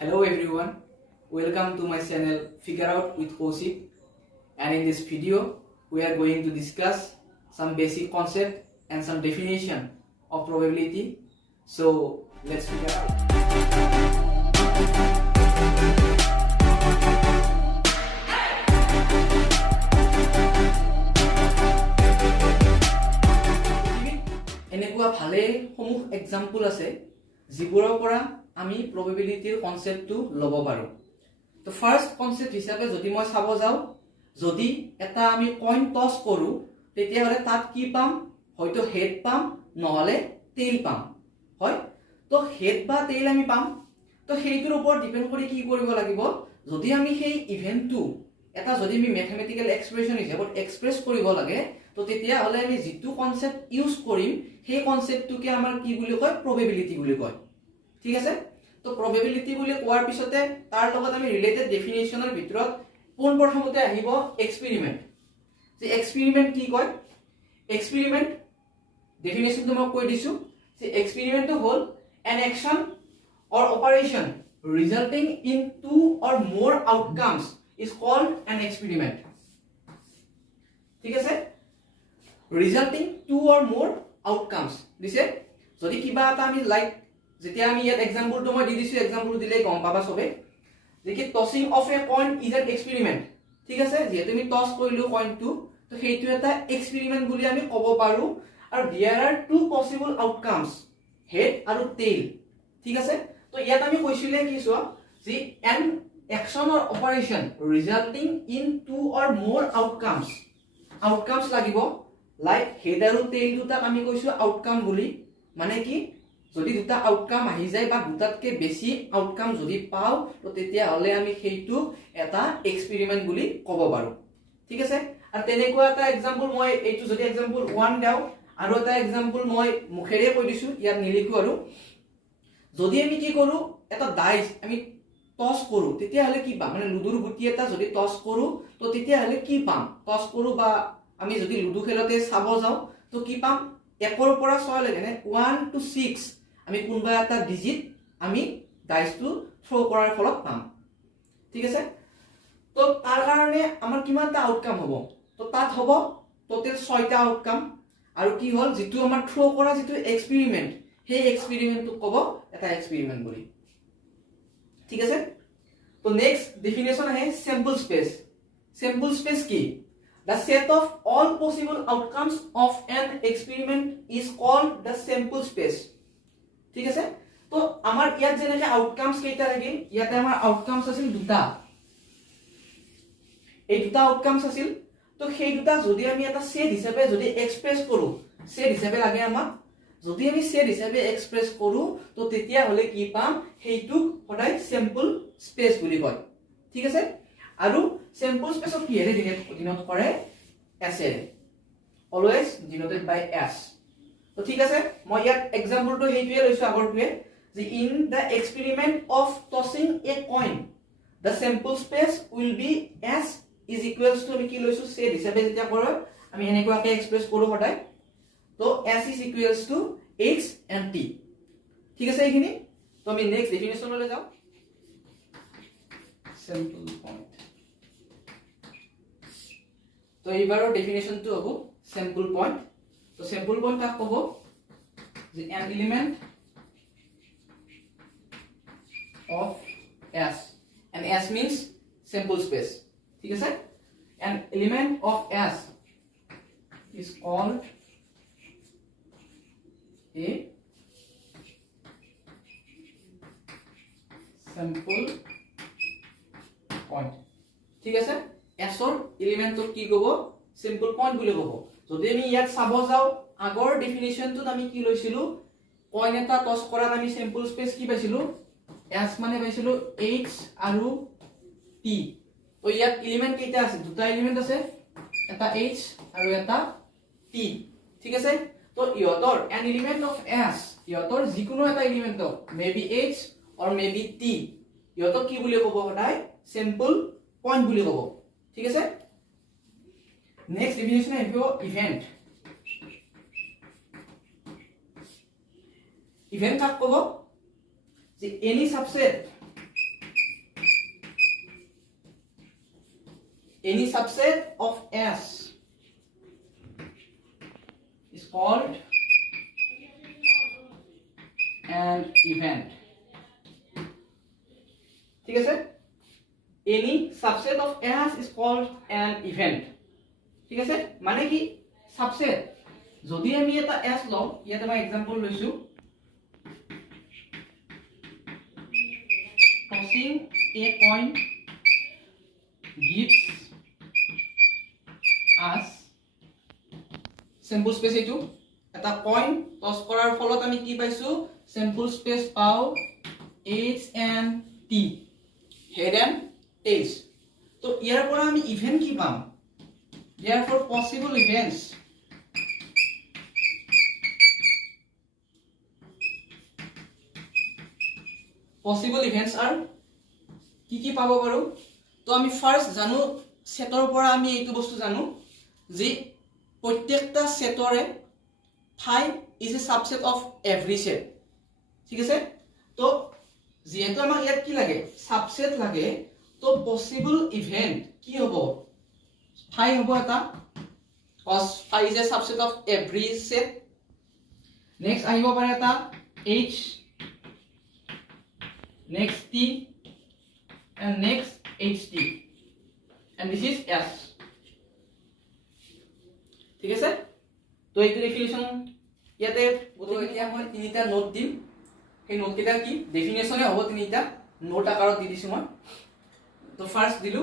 Hello everyone, welcome to my channel Figure Out with Kaushik, and in this video we are going to discuss some basic concept and some definition of probability. So let's figure out. এনেকুৱা ভালে সমূহ example আছে যিবোৰৰ পৰা আমি probabilityৰ কনসেপ্টটো লব পাৰো। তো ফার্স্ট কনসেপ্ট হিচাপে যদি মই চাব যাও, যদি এটা আমি কইন টস কৰো তেতিয়া হলে তাত কি পাম, হয়তো হেড পাম নহলে টেইল পাম, হয়? তো হেড বা টেইল আমি পাম। তো সেইটোৰ ওপৰত ডিপেন্ড কৰি কি কৰিব লাগিব, যদি আমি সেই ইভেন্টটো এটা যদি আমি ম্যাথমেটিক্যাল এক্সপ্ৰেশন হিচাপত এক্সপ্ৰেস কৰিব লাগে, তো তেতিয়া হলে আমি যেটো কনসেপ্ট ইউজ কৰিম সেই কনসেপ্টটোকে আমাৰ কি বুলি কয়, probability বুলি কয়। ঠিক আছে? তো probability বুলি কোৱাৰ পিছতে তাৰ লগত আমি ৰিলেটেড ডেফিনিশনৰ ভিতৰত কোন প্ৰথমতে আহিব, এক্সপেৰিমেন্ট। যে এক্সপেৰিমেন্ট কি কয়, এক্সপেৰিমেন্ট ডেফিনিশনটো মই কৈ দিছো যে এক্সপেৰিমেন্ট হ'ল an action or operation resulting in two or more outcomes is called an experiment. ঠিক আছে? resulting two or more outcomes দিছে। যদি কিবা এটা আমি লাইক যেতিয়া আমি ইয়াত এক্সাম্পলটো মই দি দিছো, এক্সাম্পল দিলে গম পাবা সবে যে কি tossing of A coin is an experiment. ঠিক আছে? যেহেতু আমি টস কৰিলো কইনটো, তো সেইটো এটা এক্সপেৰিমেন্ট বুলি আমি ক'ব পাৰো। আৰু there are two possible outcomes, head আৰু টেইল। ঠিক আছে? তো ইয়াত আমি কৈছিলে কি চোৱা, যে an action or operation resulting in two or more outcomes, outcomes লাগিব। লাইক হেড আৰু টেইল দুটাক আমি কৈছো আউটকাম বুলি। মানে কি, যদি দুটা আউটকাম আহি যায় বা দুটাতকে বেছি আউটকাম যদি পাও, তো তেতিয়া হলে আমি সেইটো এটা এক্সপেৰিমেন্ট বুলি ক'ব পাৰো। ঠিক আছে? আৰু তেনেকুৱা এটা এক্সাম্পল মই এইটো যদি এক্সাম্পল 1 দাও, আৰু এটা এক্সাম্পল মই মুখেৰে কৈ দিছো, ইয়াত নিলিখো। আৰু যদি আমি কি কৰো, এটা ডাইস আমি টস কৰো তেতিয়া হলে কি পাম, মানে লুডুৰ গুটি এটা যদি টস কৰো তো তেতিয়া হলে কি পাম, টস কৰো বা আমি যদি লুডু খেলতে চাব যাও তো কি পাম, 1 ৰ পৰা 6 লৈকে 1 to 6 আমি কোনবা এটা ডিজিট আমি ডাইসটো থ্রো কৰাৰ ফলত পাম। ঠিক আছে? তো তাৰ কাৰণে আমাৰ কিমানটা আউটকাম হ'ব, তো তাত হ'ব টোটাল 6টা আউটকাম। আৰু কি হল, যেটো আমাৰ থ্ৰো কৰা যেটো এক্সপেৰিমেন্ট, সেই এক্সপেৰিমেন্টটো ক'ব এটা এক্সপেৰিমেন্ট বুলি। ঠিক আছে? তো নেক্সট ডেফিনেশন আহে স্যাম্পল স্পেস। স্যাম্পল স্পেস কি, the set of all possible outcomes of an experiment is called the sample space. ঠিক আছে? তো আমাৰ ইয়াত যেনেকৈ আউটকামস কেইটা থাকিল, ইয়াতে আমাৰ আউটকামস আছিল দুটা, এই দুটা আউটকামস আছিল। তো সেই দুটা যদি আমি এটা সেট হিচাপে যদি এক্সপ্ৰেস কৰো, সেট হিচাপে লাগে আমাক, যদি আমি সেট হিচাপে এক্সপ্ৰেস কৰো তো তেতিয়া হলে কি পাম, সেইটোক সদায় স্যাম্পল স্পেস বুলি কয়। ঠিক আছে? আৰু স্যাম্পল স্পেসক কিহেৰে ডিনোট কৰে, s এৰে, অলৱেজ ডিনোটেড বাই s। তো ঠিক আছে, মই ইয়াত এক্সাম্পলটো হেইটোৱে লৈছো আগৰটোৱে, যে in the experiment of tossing a coin the sample space will be s is equals to, আমি কি লৈছো, সেট হিচাপে যেতিয়া কৰে আমি এনেকুৱাকে এক্সপ্ৰেস কৰো সদায়, তো s is equals to x and t। ঠিক আছে এইখিনি? তো আমি নেক্সট ডেফিনেশনলৈ যাও, স্যাম্পল পয়েন্ট। তো এইবাৰৰ ডেফিনেশনটো হ'ব স্যাম্পল পয়েন্ট। তো স্যাম্পল পয়েন্ট কাক ক'ব, যে an element of s, and s means sample space। ঠিক আছে? an element of s is called a sample point। ঠিক আছে? s ৰ এলিমেন্টক কি ক'ব, simple point বুলি ক'ব। যদি আমি ইয়াত চাব যাও, আগৰ ডেফিনিশনটোত আমি কি লৈছিলো, কইন এটা টস কৰাত আমি স্যাম্পল স্পেস কি পাইছিলো, s মানে পাইছিলো h আৰু t। তো ইয়াত এলিমেন্ট কেইটা আছে, দুটা এলিমেন্ট আছে, এটা h আৰু এটা t। ঠিক আছে? তো ইহতৰ an element of s, ইহতৰ যিকোনো এটা এলিমেন্টক maybe h or maybe t, ইহতক কি বুলি ক'ব, সদায় স্যাম্পল পয়েন্ট বুলি ক'ব। ঠিক আছে? নেক্সট ডেফিনেশন আহিব ইভেন্ট। ইভেন্ট কাক ক'ব, যে any subset any subset of S is called an event. ঠিক আছে, any subset of S is called an event. ঠিক আছে, মানে কি subset যদি আমি এটা S লওঁ, ইয়াতে মই এক্সাম্পল লৈছো tossing a coin gives us sample space. এইটো এটা কইন টস কৰাৰ ফলত আমি কি পাইছো sample space পাও h and t, head and tails. তো ইয়াৰ পৰা আমি ইভেন্ট কি পাম, therefore possible events are কি পাব পাৰো। তো আমি ফাৰ্স্ট জানো সেটৰ পৰা আমি এইটো বস্তু জানো যে প্ৰত্যেকটা সেটৰে 5 is a subset of every set. ঠিক আছে, তো যেহেতু আমাক ইয়াত কি লাগে সাবসেট লাগে, তো পসিবল ইভেন্ট কি হ'ব 5 হ'ব এটা, cos 5 is a subset of every set. Next আহিব পাৰে এটা h, next t, and next ht, and this is s. ঠিক আছে, তো এইটো ডেফিনেশন ইয়াতে এতিয়া মই তিনিটা নোট দিম, সেই নোট কেইটা কি ডেফিনেশনে হ'ব, তিনিটা নোট আকাৰত দি দিছো মই। তো first Dilu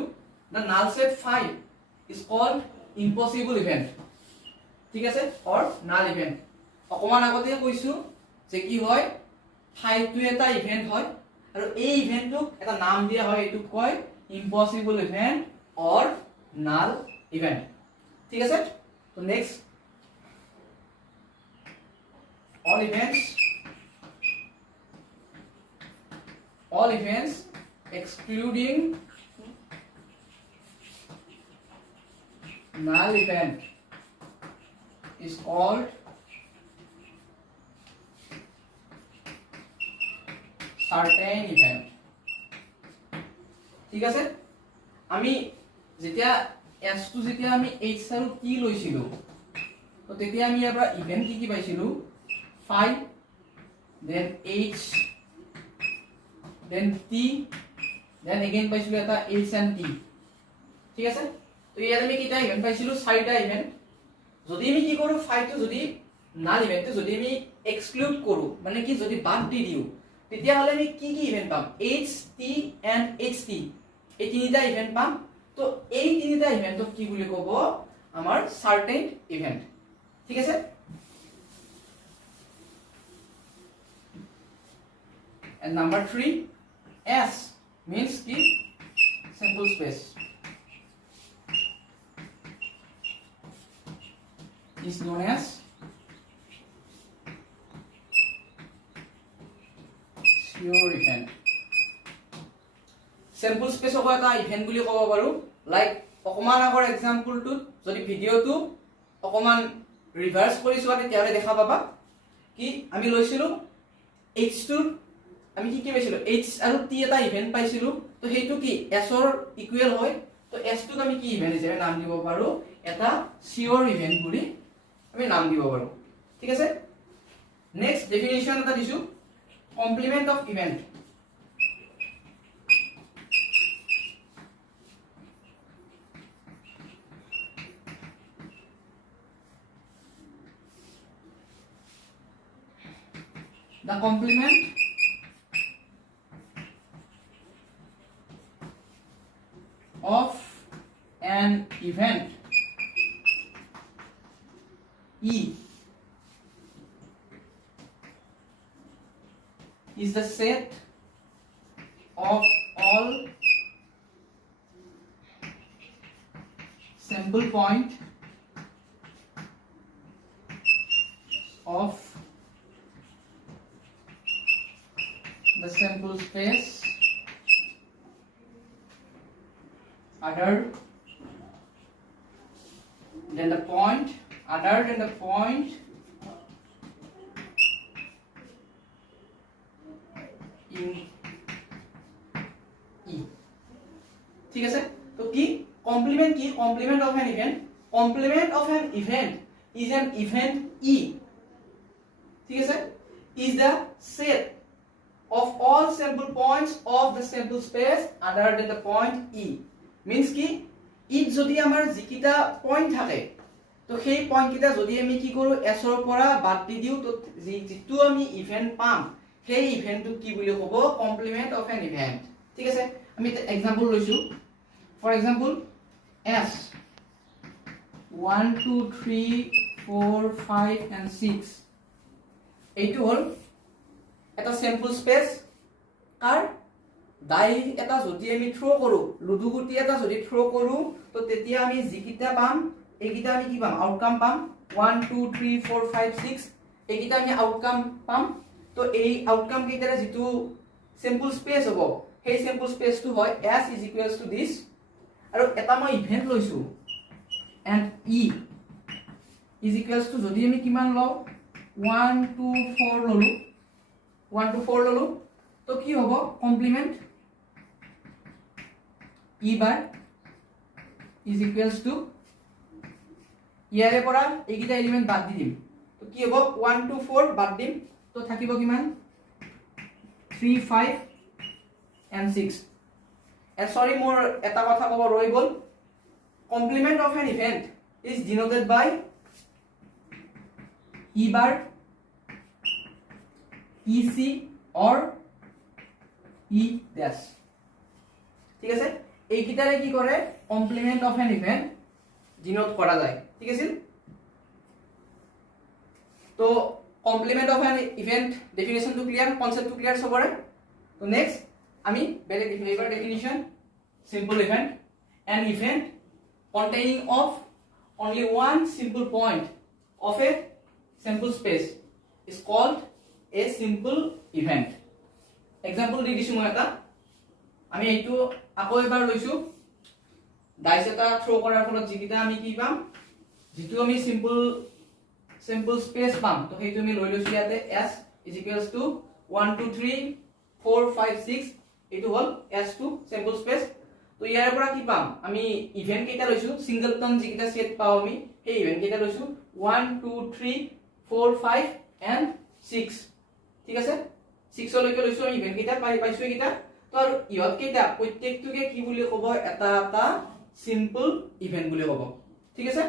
the null set 5 is called impossible event. ঠিক আছে, or null event। অকমান আগতে কৈছো যে কি হয় 5 টো এটা ইভেন্ট হয় আৰু এই ইভেন্টক এটা নাম দিয়া হয়, এইটো কয় impossible event or null event। ঠিক আছে, তো next all events excluding null event is called certain event। ঠিক আছে, আমি যেতিয়া s টো যেতিয়া আমি h আৰু t লৈছিলো, তো তেতিয়া আমি ইয়াৰ পৰা ইভেন্ট কি পাইছিলো 5, then h, then t, then again পাইছিলো এটা h and t। ঠিক আছে, তো ইয়াত আমি কিটা ইভেন্ট পাইছিলো 4টা ইভেন্ট। যদি আমি কি কৰো 5 টো যদি নাল ইভেন্ট যদি আমি এক্সক্লুড কৰো, মানে কি যদি বাদ দি দিও, তেতিয়া হলে আমি কি ইভেন্ট পাম h, t and ht, এই তিনিটা ইভেন্ট পাম। তো এই তিনিটা ইভেন্টক কি বুলি কব আমাৰ সার্টেন ইভেন্ট। ঠিক আছে, and number 3 s means ki sample space is known as sure event। sample space ক এটা ইভেন্ট বুলি ক'ব পাৰো। লাইক অকমান আগৰ এক্সাম্পলটোত যদি ভিডিওটো অকমান ৰিভাৰ্স কৰি চোৱা তেতিয়াহলে দেখা পাবা কি আমি লৈছিলো h টো আমি কি পাইছিলো h আৰু t এটা ইভেন্ট পাইছিলো। তো হেইটো কি s ৰ ইকুৱেল হয়, তো s টোক আমি কি ইভেন্ট হিচাপে নাম দিব পাৰো এটা শিওৰ ইভেন্ট বুলি আমি নাম দিব পাৰো। ঠিক আছে, নেক্সট ডেফিনেশন এটা দিছো complement of event. The complement of an event E is the set of all sample point of the sample space other than the point in E। ঠিক আছে, তো কি কমপ্লিমেন্ট কি complement of an event complement of an event is an event ই ঠিক আছে is the set of all sample points of the sample space other than the point e means ki if jodi amar jikita point thake to সেই point kita jodi ami ki koru s or pora bad di diu to jitu ami event pam সেই event to ki boli hobo complement of an event ঠিক আছে আমি example loisu for example s 1 2 3 4 5 and 6 এইটো হল এটা sample space আর ডাই এটা যদি আমি throw কৰো লুডু গুটি এটা যদি থ্ৰো কৰো তো তেতিয়া আমি জিকিটা পাম এইকিটা আমি কি পাম আউটকাম পাম 1 2 3 4 5 6 এইকিটা আমি আউটকাম পাম তো এই আউটকাম কেইটাৰে যেটো স্যাম্পল স্পেস হ'ব সেই স্যাম্পল স্পেসটো হয় s = this আৰু এটা মই ইভেন্ট লৈছো and e = যদি আমি কিমান লও 1 2 4 ললো 1 2 4 ললো তো কি হ'ব কমপ্লিমেন্ট e bar = ইয়াৰে পৰা এইকিটা এলিমেন্ট বাদ দি দিম তো কি হ'ব 1 2 4 বাদ দিম তো থাকিব কিমান 3 5 and 6 and sorry মোৰ এটা কথা ক'ব ৰৈ গল complement of an event is denoted by e bar ec or e dash ঠিক আছে এইকিটাৰে কি কৰে complement of an event denote কৰা যায় ঠিক আছে তো complement of an event definition to clear concept to clear সবৰে তো next আমি বেলেগ definition simple event an event containing of only one simple point of a sample space is called a simple event example দি দিছো মই এটা আমি এইটো আকৌ এবাৰ লৈছো ডাইস এটা থ্ৰো কৰাৰ ফলত জিকিটা আমি কি পাম যেটো আমি simple space পাম তো সেইটো আমি লৈ লৈছো ইয়াতে s = 1 2 3 4 5 6 এইটো হল s2 sample space তো ইয়াৰ পৰা কি পাম আমি ইভেন্ট কেইটা লৈছো সিংগলটন জিকিটা সেট পাও আমি এই ইভেন্ট কেইটা লৈছো 1 2 3 4 5 and 6 ঠিক আছে 6 লৈকে লৈছো আমি ইভেন্ট কেইটা পাইছো এইকিটা তো আৰু ইহত কেইটা প্ৰত্যেকটোকে কি বুলি ক'ব এটা এটা সিম্পল ইভেন্ট বুলি ক'ব ঠিক আছে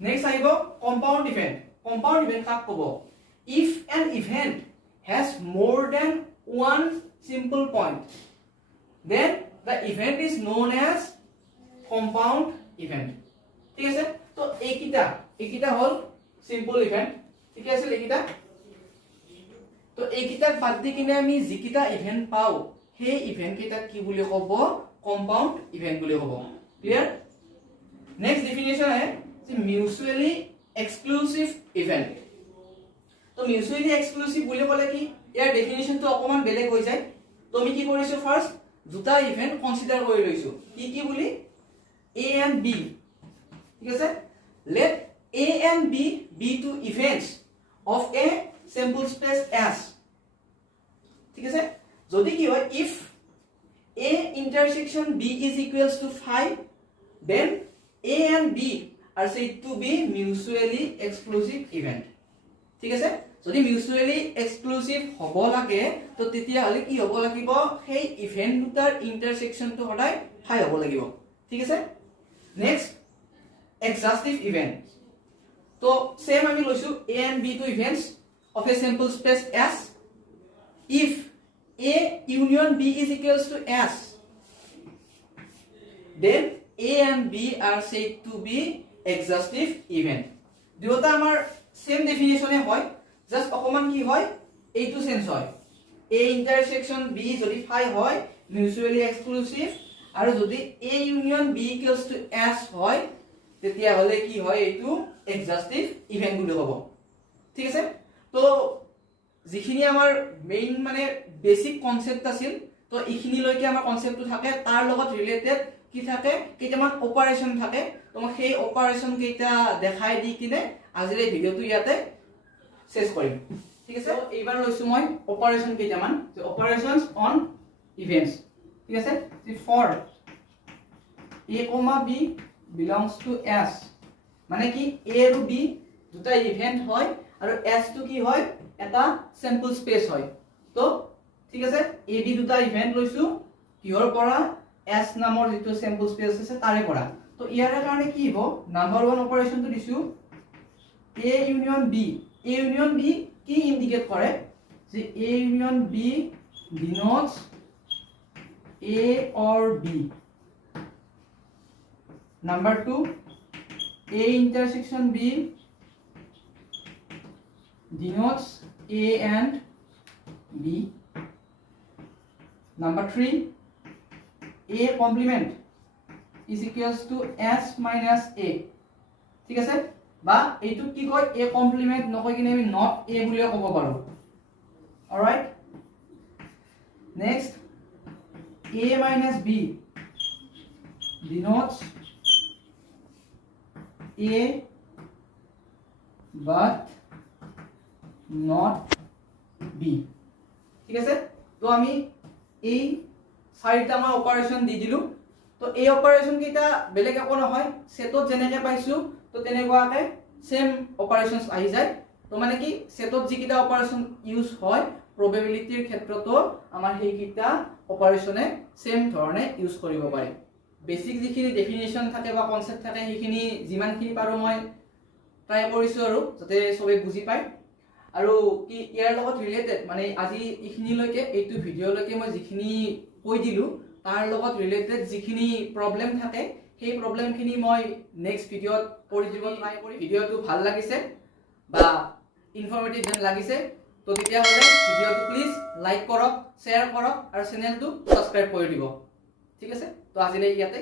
নেক্সট আহিব কম্পাউন্ড ইভেন্ট কাক ক'ব if an event has more than one simple point then the event is known as compound event ঠিক আছে তো এইকিটা হল simple event ঠিক আছে এইকিটা তো এইকিটা বাদ দি কিনে আমি জিকিটা ইভেন্ট পাও সেই ইভেন্ট কেইটা কি বুলি ক'ব কম্পাউন্ড ইভেন্ট বুলি ক'ব ক্লিয়াৰ নেক্সট ডেফিনিশন আছে যে মিউচুয়ালি এক্সক্লুসিভ ইভেন্ট তো মিউচুয়ালি এক্সক্লুসিভ বুলি ক'লে কি ইয়াৰ ডেফিনিশনটো অকমান বেলেগ হৈ যায় তো আমি কি কৰিছো ফাৰ্স্ট দুটা ইভেন্ট কনসিডাৰ কৰি লৈছো কি বুলি a and b ঠিক আছে let a and b be two events of a sample space s ঠিক আছে যদি কি হয় if a intersection b is equals to 5 then a and b are said to be mutually exclusive event ঠিক আছে যদি মিউচুয়ালি এক্সক্লুসিভ হ'ব লাগে তো তেতিয়া হলে কি হ'ব লাগিব সেই ইভেন্ট দুটাৰ ইন্টারসেকশনটো সদায় হাই হ'ব লাগিব ঠিক আছে নেক্সট এক্সহাউস্টিভ ইভেন্ট তো সেম আমি লৈছো a and b two events of a sample space s if a union b is equals to s then a and b are said to be exhaustive event দুটা আমাৰ same ডেফিনিশনে হয় just অকমান কি হয় এইটো change হয় a intersection b যদি 5 হয় মিউচুয়ালি এক্সক্লুসিভ আৰু যদি a union b equals to s হয় তেতিয়া হলে কি হয় এইটো এক্সহাউস্টিভ ইভেন্ট বুলি হ'ব ঠিক আছে তো যিখিনি আমাৰ মেইন মানে বেসিক কনসেপ্ট আছিল তো এইখিনি লৈকে আমাৰ কনসেপ্টটো থাকে তাৰ লগত ৰিলেটেড কি থাকে কেইটামান অপাৰেশন থাকে তো মই সেই অপাৰেশন কেইটা দেখাই দি কিনে আজিৰ এই ভিডিওটো ইয়াতে শেষ কৰিম ঠিক আছে এইবাৰ লৈছো মই অপাৰেশন কেইটামান যে অপাৰেশনস অন ইভেন্টস ঠিক আছে যে for A, B belongs to S মানে কি A আৰু B দুটা ইভেন্ট হয় আৰু S টো কি হয় এটা স্যাম্পল স্পেস হয় তো ঠিক আছে A B দুটা ইভেন্ট লৈছো কিহৰ পৰা S নামৰ যেটো স্যাম্পল স্পেস আছে তাৰে পৰা তো ইয়াৰ কাৰণে কি হ'ব নাম্বাৰ 1 অপাৰেশনটো দিছো A union B কি ইন্ডিকেট কৰে যে A union B denotes A or B number 2 A intersection B denotes A and B number 3 A complement is equals to S minus A ঠিক আছে বা এইটো কি কয় A complement নকয় কিনে আমি not A বুলি ক'ব পাৰো alright next A minus B denotes A but not B ঠিক আছে তো আমি এই চাৰিটা মই অপাৰেশন দি দিলো তো এই অপাৰেশন কেইটা বেলেগ একো নহয় সেটত যেনেকে পাইছো তো তেনেকুৱাকে সেম অপাৰেশনস আহি যায় তো মানে কি সেটত যি কিটা অপাৰেশন ইউজ হয় probabilityৰ ক্ষেত্ৰতো আমাৰ সেই কিটা অপাৰেশনে সেম ধৰণে ইউজ কৰিব পাৰে বেসিক যিখিনি ডেফিনিশন থাকে বা কনসেপ্ট থাকে সেইখিনি যিমানখিনি পাৰো মই ট্ৰাই কৰিছো আৰু যাতে সবে বুজি পায় আৰু কি ইয়াৰ লগত ৰিলেটেড মানে আজি ইখিনিলৈকে এইটো ভিডিঅলৈকে মই যিখিনি কৈ দিলো তাৰ লগত ৰিলেটেড যিখিনি প্ৰবলেম থাকে সেই প্ৰবলেমখিনি মই নেক্সট ভিডিঅত কৰি দিব ট্ৰাই কৰি ভিডিঅটো ভাল লাগিছে বা ইনফৰমেটিভ যেন লাগিছে তো তেতিয়া হলে ভিডিঅটো প্লিজ লাইক কৰক শেয়াৰ কৰক আৰু চেনেলটো সাবস্ক্ৰাইব কৰি দিব ঠিক আছে তো আজিলৈ ইয়াতে